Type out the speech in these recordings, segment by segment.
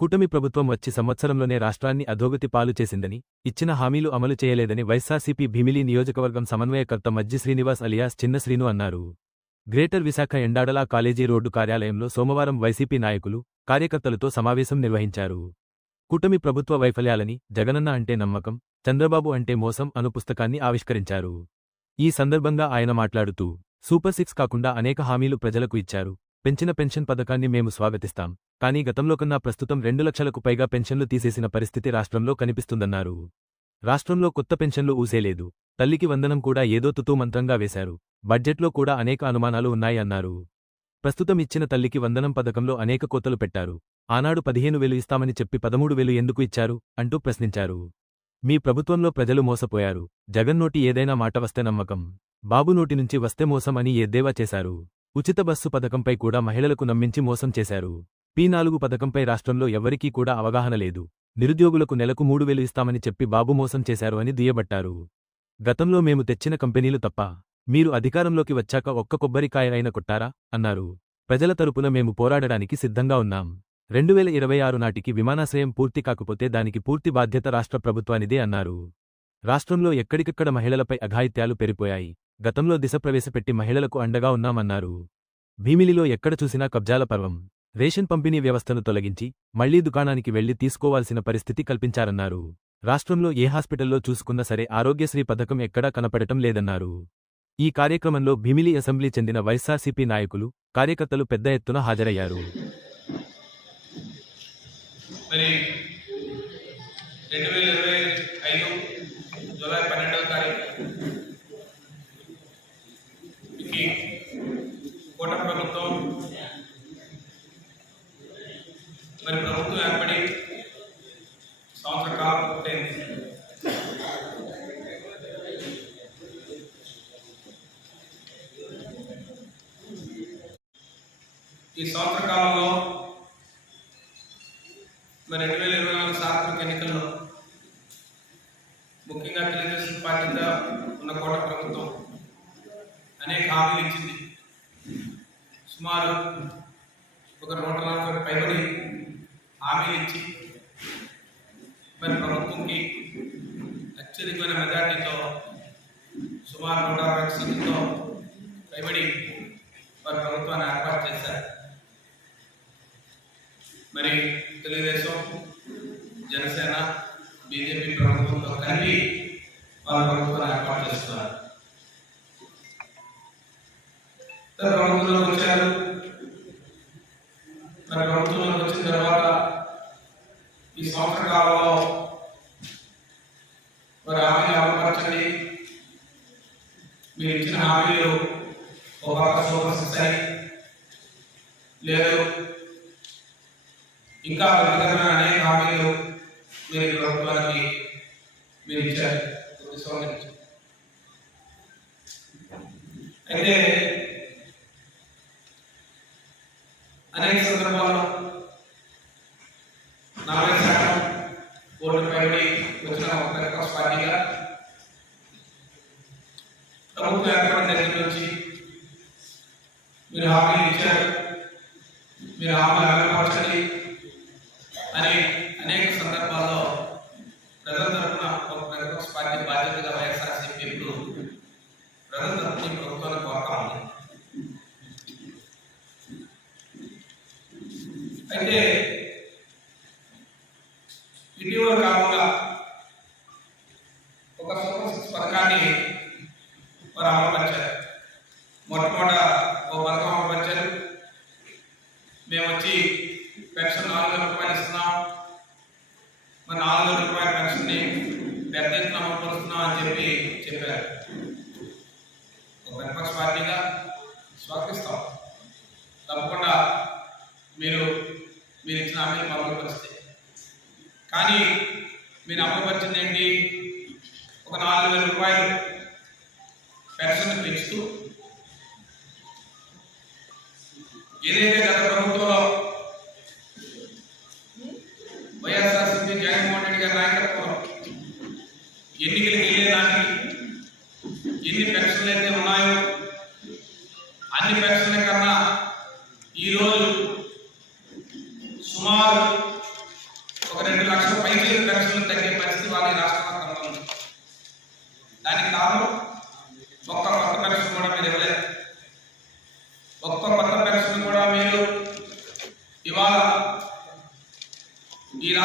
కూటమి ప్రభుత్వం వచ్చి సంవత్సరంలోనే రాష్ట్రాన్ని అధోగతి పాలు చేసిందని ఇచ్చిన హామీలు అమలు చేయలేదని వైఎస్సార్సీపీ భీమిలి నియోజకవర్గం సమన్వయకర్త మజ్జి శ్రీనివాస్ అలియాస్ చిన్న శ్రీను అన్నారు. గ్రేటర్ విశాఖ ఎండాడలా కాలేజీ రోడ్డు కార్యాలయంలో సోమవారం వైసీపీ నాయకులు కార్యకర్తలతో సమావేశం నిర్వహించారు. కూటమి ప్రభుత్వ వైఫల్యాలని జగనన్న అంటే నమ్మకం చంద్రబాబు అంటే మోసం అను పుస్తకాన్ని ఆవిష్కరించారు. ఈ సందర్భంగా ఆయన మాట్లాడుతూ సూపర్ సిక్స్ కాకుండా అనేక హామీలు ప్రజలకు ఇచ్చారు. పెంచిన పెన్షన్ పథకాన్ని మేము స్వాగతిస్తాం. కానీ గతంలో కన్నా ప్రస్తుతం రెండు లక్షలకు పైగా పెన్షన్లు తీసేసిన పరిస్థితి రాష్ట్రంలో కనిపిస్తుందన్నారు. రాష్ట్రంలో కొత్త పెన్షన్లు ఊసేలేదు. తల్లికి వందనం కూడా ఏదో తుతూ మంత్రంగా వేశారు. బడ్జెట్లో కూడా అనేక అనుమానాలు ఉన్నాయి అన్నారు ప్రస్తుతం ఇచ్చిన తల్లికి వందనం పథకంలో అనేక కోతలు పెట్టారు. ఆనాడు పదిహేను వేలు ఇస్తామని చెప్పి పదమూడు వేలు ఎందుకు ఇచ్చారు? అంటూ ప్రశ్నించారు. మీ ప్రభుత్వంలో ప్రజలు మోసపోయారు. జగన్ నోటి ఏదైనా మాట వస్తే నమ్మకం. బాబు నోటి నుంచి వస్తే మోసం అని ఎద్దేవా చేశారు? ఉచిత బస్సు పథకంపై కూడా మహిళలకు నమ్మించి మోసం చేశారు. పీ నాలుగు పథకంపై రాష్ట్రంలో ఎవ్వరికీ కూడా అవగాహన లేదు. నిరుద్యోగులకు నెలకు మూడు వేలు ఇస్తామని చెప్పి బాబు మోసం చేశారు అని దుయ్యబట్టారు. గతంలో మేము తెచ్చిన కంపెనీలు తప్ప మీరు అధికారంలోకి వచ్చాక ఒక్క కొబ్బరికాయ అయిన కొట్టారా? అన్నారు. ప్రజల తరపున మేము పోరాడడానికి సిద్ధంగా ఉన్నాం. రెండువేల ఇరవై ఆరు నాటికి విమానాశ్రయం పూర్తి కాకపోతే దానికి పూర్తి బాధ్యత రాష్ట్ర ప్రభుత్వానిదే అన్నారు. రాష్ట్రంలో ఎక్కడికక్కడ మహిళలపై అఘాయిత్యాలు పెరిపోయాయి. గతంలో దిశ ప్రవేశపెట్టి మహిళలకు అండగా ఉన్నామన్నారు. భీమిలిలో ఎక్కడ చూసినా కబ్జాల పర్వం. రేషన్ పంపిణీ వ్యవస్థను తొలగించి మళ్ళీ దుకాణానికి వెళ్ళి తీసుకోవాల్సిన పరిస్థితి కల్పించారన్నారు. రాష్ట్రంలో ఏ హాస్పిటల్లో చూసుకున్నా సరే ఆరోగ్యశ్రీ పథకం ఎక్కడా కనపడటం లేదన్నారు. ఈ కార్యక్రమంలో భీమిలి అసెంబ్లీ చెందిన వైఎస్సార్సీపీ నాయకులు కార్యకర్తలు పెద్ద ఎత్తున హాజరయ్యారు మరి రెండు వేల ఇరవై ఐదు జూలై పన్నెండవ తారీఖు ఈ కూట ప్రభుత్వం మరి ప్రభుత్వం ఏర్పడి సంవత్సర కాలం పూర్తయింది ఈ సంవత్సర కాలంలో మరి రెండు వేల ఇరవై నాలుగు సార్వత్రిక ఎన్నికల్లో ముఖ్యంగా తెలుగుదేశం పార్టీగా ఉన్న కోట ప్రభుత్వం అనేక హామీలు ఇచ్చింది. సుమారు ఒక నూట నలభై పైబడి హామీలు ఇచ్చి మరి ప్రభుత్వంకి అత్యధికమైన మెజార్టీతో సుమారు నూట అరవై సీట్లతో పైబడి మరి ప్రభుత్వాన్ని ఏర్పాటు చేశారు మరి తెలుగుదేశం జనసేన బీజేపీ ప్రభుత్వంతో కలిపి వాళ్ళ ప్రభుత్వాన్ని ఏర్పాటు చేస్తున్నారు. ప్రభుత్వంలోకి వచ్చారు. మరి ప్రభుత్వంలోకి వచ్చిన తర్వాత ఈ సంవత్సర కాలంలో మరి హామీలు అమలుపరచండి. మీరు ఇచ్చిన హామీలు ఒక సూపర్ సిక్స్ లేదు ఇంకా విధమైన అనేక హామీలు మీరు ఈ ప్రభుత్వానికి మీరు ఇచ్చారు కొద్ది సంవత్సరం నుంచి. అయితే అనేక సందర్భాల్లో నలభై శాతం ఓటు పైబడి వచ్చిన ఒక ప్రతిపక్ష పార్టీగా ప్రభుత్వం ఏర్పడిన దగ్గర నుంచి మీరు హామీలు ఇచ్చారు మీరు హామీలు అమలుపరచండి అని అనేక సందర్భాల్లో ప్రజల తరఫున ఒక ప్రతిపక్ష పార్టీ బాధ్యతగా వైఎస్ఆర్సీపీ ఇప్పుడు ప్రజల తరఫున ఈ ప్రభుత్వాన్ని కోరుతా ఉంది. అయితే ఇటీవల కాలం ఏదైతే గత ప్రభుత్వంలో వైఎస్ఆర్సీపీ జగన్మోహన్ రెడ్డి గారి నాయకత్వంలో ఎన్నికలకు వెళ్ళేదానికి ఎన్ని పెన్షన్లు అయితే ఉన్నాయో అన్ని పెన్షన్ల కన్నా ఈరోజు సుమారు ఒక రెండు లక్షల పైకి పెన్షన్లు తగ్గే పరిస్థితి వాళ్ళ రాష్ట్ర వ్యాప్తంగా ఉంది. దానికి కారణం ఒక్క కొత్త పెన్షన్ కూడా మీరు ఇవ్వలేదు. ఒక్క కొత్త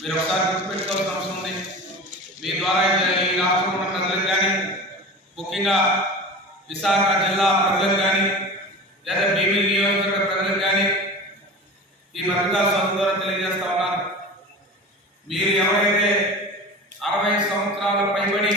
మీరు ఒకసారి గుర్తుపెట్టుకోవాల్సిన అవసరం ఉంది. మీ ద్వారా ఈ రాష్ట్రంలో ఉన్న ప్రజలకు కానీ ముఖ్యంగా విశాఖ జిల్లా ప్రజలకు కానీ లేదా భీమిలి నియోజకవర్గ ప్రజలకు కానీ ఈ పత్రికా సంస్థ ద్వారా తెలియజేస్తా ఉన్నారు మీరు ఎవరైతే అరవై సంవత్సరాల పైబడి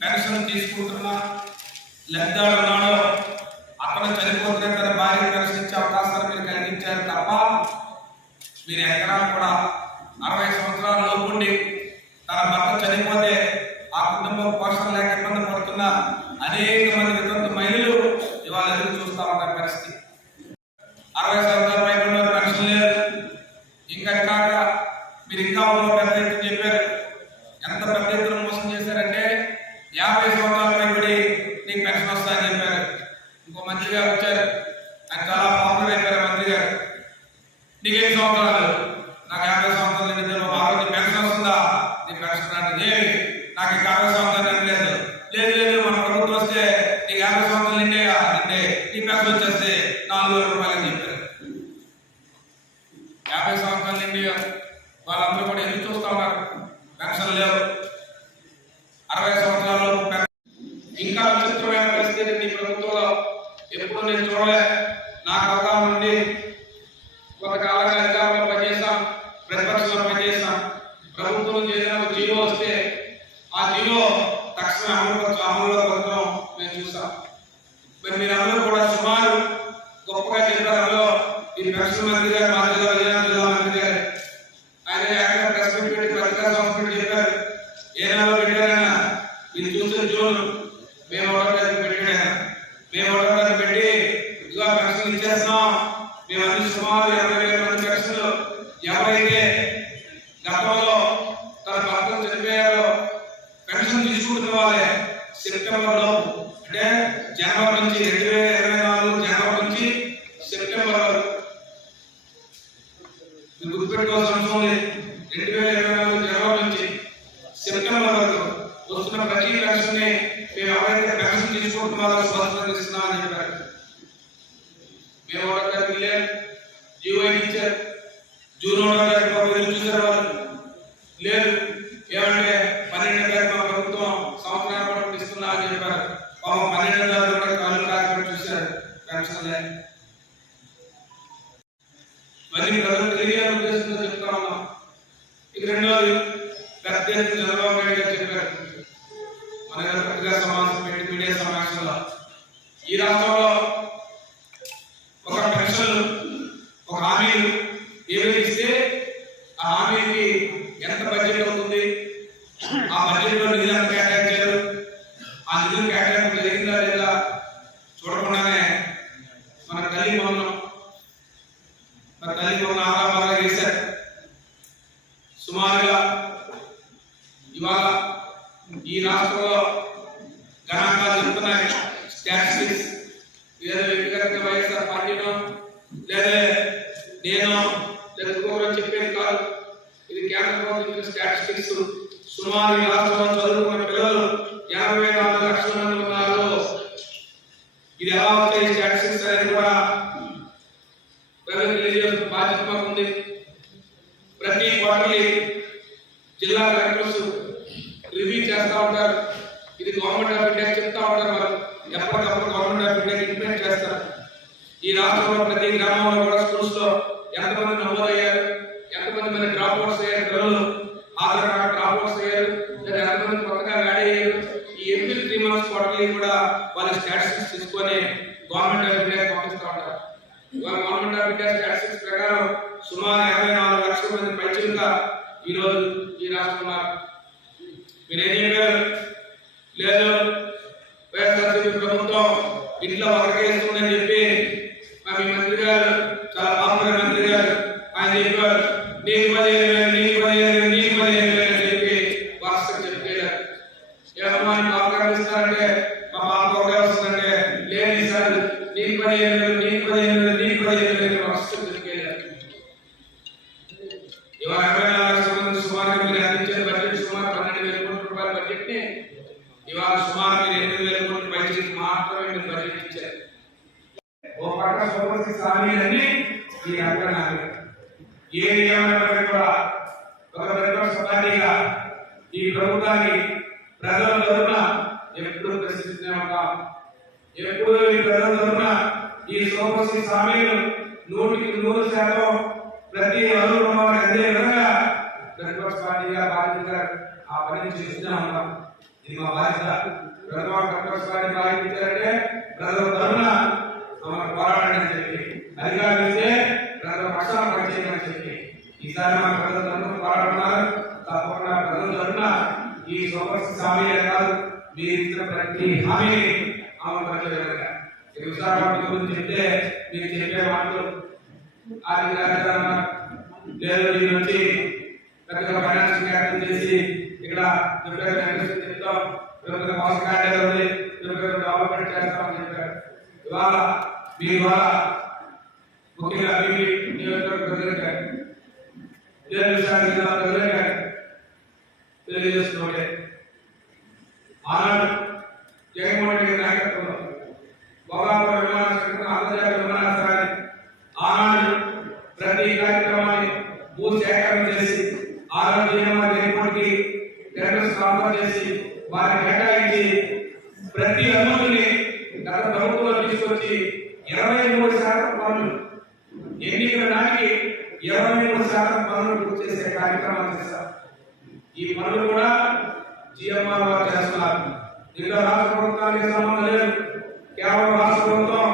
పెన్షన్ తీసుకుంటున్నా లబ్ధాడు ఉన్నాడో అతను చనిపోతున్న తన భార్య పెన్షన్ ఇచ్చే అవకాశాలు మీరు కలిగించారు తప్ప మీరు ఎక్కడా కూడా అరవై సంవత్సరాల లోపుండి తన భర్త చనిపోతే ఆ కుటుంబం పోషణ లేక ఇబ్బంది పడుతున్న అనేక మంది వితంతు మహిళలు ఇవాళ ఎదురు చూస్తా ఉన్న పరిస్థితి. అరవై సంవత్సరాలు ಯಾವಾಗ జూన్ ఒకటో తారీఖు చూసారు వాళ్ళు లేదు. ఏమంటే పన్నెండు తారీఖు మా ప్రభుత్వం సంవత్సరాల పాటు అని చెప్పారు. పాపం పన్నెండు తారీఖు కూడా కళ్ళు రాకుండా చూశారు. పెన్షన్ మరి ప్రజలు తెలియాలని ఉద్దేశంతో చెప్తా ఉన్నాం. ఇక పెద్ద చంద్రబాబు నాయుడు గారు చెప్పారు. మన గారు సమావేశం పెట్టి మీడియా సమావేశంలో. ఈ రాష్ట్రంలో తెలుసుకోవాలని చెప్పేది కాదు. ఇది కేంద్ర ప్రభుత్వం స్టాటిస్టిక్స్. సుమారు రాష్ట్రంలో చదువుకున్న పిల్లలు యాభై నాలుగు లక్షల మంది ఉన్నారు. ఇది ఎలా వస్తాయి స్టాటిస్టిక్స్ అనేది కూడా తెలియజేసిన బాధ్యత మాకుంది ప్రతి క్వార్టర్లీ జిల్లా కలెక్టర్స్ రివ్యూ చేస్తూ ఉంటారు. ఇది గవర్నమెంట్ ఆఫ్ ఇండియా చెప్తా ఉంటారు ఎప్పటికప్పుడు గవర్నమెంట్ ఆఫ్ ఇండియా ఇంప్లిమెంట్ చేస్తారు. ఈ రాష్ట్రంలో ప్రతి గ్రామంలో కూడా స్కూల్స్లో நம்முடைய చెప్పారు నీకు పదిహేను వేలు నీకు పదిహేను వేలు నీకు పదిహేను వేలు అని చెప్పి వాస్తవం చెప్పారు ఏమమ్మా నీకు అవకాశం ఇస్తారంటే మా పాప ఒకటే వస్తుందంటే లేదు సార్ నీకు పదిహేను వేలు నీకు పదిహేను వేలు నీకు పదిహేను వేలు వాస్తవం చెప్పారు ఇవాళ ఇరవై నాలుగు లక్షల మంది సుమారుగా మీరు అందించిన బడ్జెట్ సుమారు పన్నెండు వేల కోట్ల రూపాయల బడ్జెట్ని ఇవాళ సుమారు మీరు ఎనిమిది వేల కోట్ల బడ్జెట్ మాత్రమే మీరు బడ్జెట్ ఇచ్చారు ఓ పక్క సోమసి సామీలన్నీ ఈ అంకణాలు ఏది ఏమైనప్పటికీ కూడా ఒక ప్రతిపక్ష పార్టీగా ఈ ప్రభుత్వానికి ప్రజల తరఫున ఎప్పుడు ప్రశ్నిస్తూనే ఉంటాం. ఎప్పుడు ఈ ప్రజల తరఫున ఈ సోమశ్రీ సామీలు నూటికి నూరు శాతం ప్రతి అరువు కుటుంబానికి అందే విధంగా ప్రతిపక్ష పార్టీగా బాధ్యతగా ఆ పని చేస్తూనే ఉంటాం. ఇది మా బాధ్యత. ప్రతిపక్ష ప్రతిపక్ష పార్టీ బాధ్యత ఇచ్చారంటే ప్రజల తరఫున పోరాడని చెప్పి అధికారులు ఇస్తే ప్రజల పక్షాన పనిచేయమని చెప్పి ఈసారి మా ప్రజల తరఫున పోరాడుతున్నారు తప్పకుండా ప్రజల తరఫున ఈ సోమర్స్ హామీలే కాదు మీరు ఇచ్చిన ప్రతి హామీని అమలు పరిచే విధంగా ఈ విశాఖపట్నం గురించి చెప్తే మీరు చెప్పే మాటలు ఆర్థిక రాజధాని లేదు దీని నుంచి పెద్దగా ఫైనాన్స్ క్యాపిటల్ చేసి ఇక్కడ విపరీత ఇండస్ట్రీ చెప్తాం విపరీత మోసం కార్డు ఉంది విపరీత డెవలప్మెంట్ చేస్తామని చెప్పారు ఇవాళ మీ ద్వారా ముఖ్యంగా మీ నియోజకవర్గ ప్రజలకు లేదు విశాఖ జిల్లా ప్రజలకు తెలియజేస్తున్నాడే ఆనాడు జగన్మోహన్ రెడ్డి నాయకత్వంలో విమానాశ్రయం అంతర్జాతీయ విమానాశ్రయాన్ని ఆనాడు ప్రతి కార్యక్రమాన్ని భూ సేకరణ చేసి ఆరోగ్య ఎయిర్పోర్ట్కి టెండర్స్ ట్రాన్స్ఫర్ చేసి వారికి కేటాయించి ప్రతి అనుమతిని గత ప్రభుత్వంలో తీసుకొచ్చి ఇరవై మూడు శాతం పనులు ఎన్నికల నాటికి ఇరవై మూడు శాతం పనులు పూర్తి చేసే కార్యక్రమాలు చేస్తారు. ఈ పనులు కూడా జిఎంఆర్ వారు చేస్తున్నారు. దీంట్లో రాష్ట్ర ప్రభుత్వానికి సంబంధం లేదు. కేవలం రాష్ట్ర ప్రభుత్వం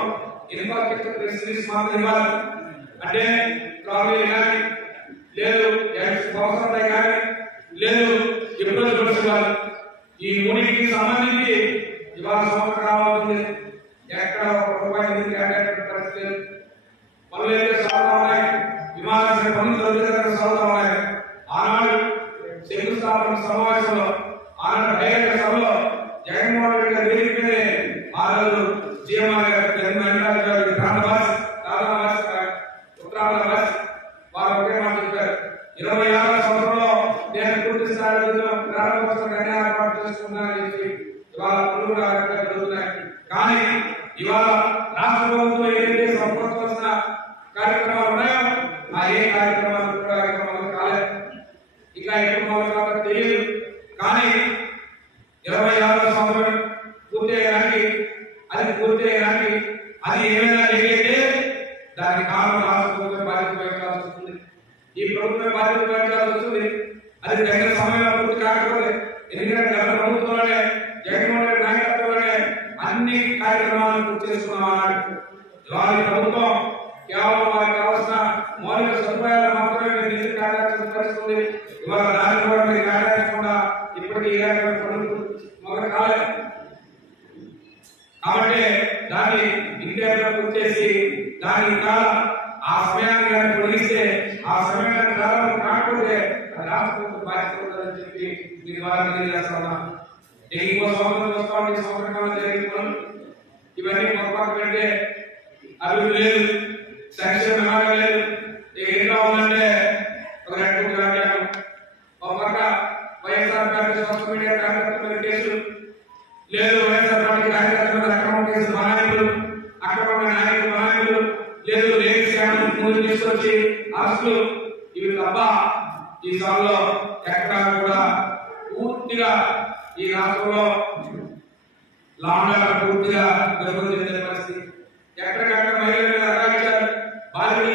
ఇన్ఫ్రాస్ట్రక్చర్ ఫెసిలిటీస్ మాత్రం ఇవ్వాలి. అంటే ట్రాఫిక్ కానీ లేదు అవసరం కానీ లేదు ఎప్పుడు ఇవ్వాలి. ఈ మూడింటికి సంబంధించి ఇవాళ సంవత్సరం రాబోతుంది. ఎక్కడ ఒక రూపాయి పరిస్థితి లేదు. పనులు అయితే విమానాశ్రయ పనులు జరుగుతున్న ఆనాడు శంకుస్థాపన సమావేశంలో ఆనాడు బహిరంగ సభలో జగన్మోహన్ రెడ్డి గారు వేదిక ఆ రోజు జీఎంఆర్ గారు జగన్మోహన్ గారు వారు ఒకే మాట చెప్పారు. ఇరవై ఆరో సంవత్సరంలో నేను పూర్తి స్థాయిలో ఏర్పాటు చేసుకున్నానని చెప్పి ఇవాళ పనులు జరుగుతున్నాయి కానీ ఇవాళ రాష్ట్ర ప్రభుత్వం ఏదైతే సమకూర్చవలసిన కార్యక్రమాలు ఉన్నాయో ఆ ఏ కార్యక్రమాలు కూడా కాలేదు. ఇంకా ఎప్పుడు మొదలు కావాలో తెలియదు. కానీ ఇరవై ఆరో సంవత్సరం పూర్తయ్యడానికి అది పూర్తయ్యడానికి అది ఏమైనా లేకపోతే దాని కారణం రాష్ట్ర ప్రభుత్వం బాధ్యత వహించాల్సి వస్తుంది. ఈ ప్రభుత్వం బాధ్యత వహించాల్సి వస్తుంది. అది దగ్గర సమయంలో పూర్తి కాకపోతే ఎందుకంటే గత ప్రభుత్వంలోనే జగన్మోహన్ రెడ్డి నాయకత్వంలోనే అన్ని కార్యక్రమాలను పూర్తి చేసుకున్నాం అన్నాడు ఇవాళ ప్రభుత్వం కేవలం వారికి కావాల్సిన మౌలిక కేటాయించిన పరిస్థితుంది ఇవాళ దాన్ని ఈ సభలో ఎక్కడా కూడా పూర్తిగా ఈ రాష్ట్రంలో లాండా పూర్తిగా గర్భం చెందే పరిస్థితి. ఎక్కడికక్కడ మహిళలు మీద అరాచారు బాలికలు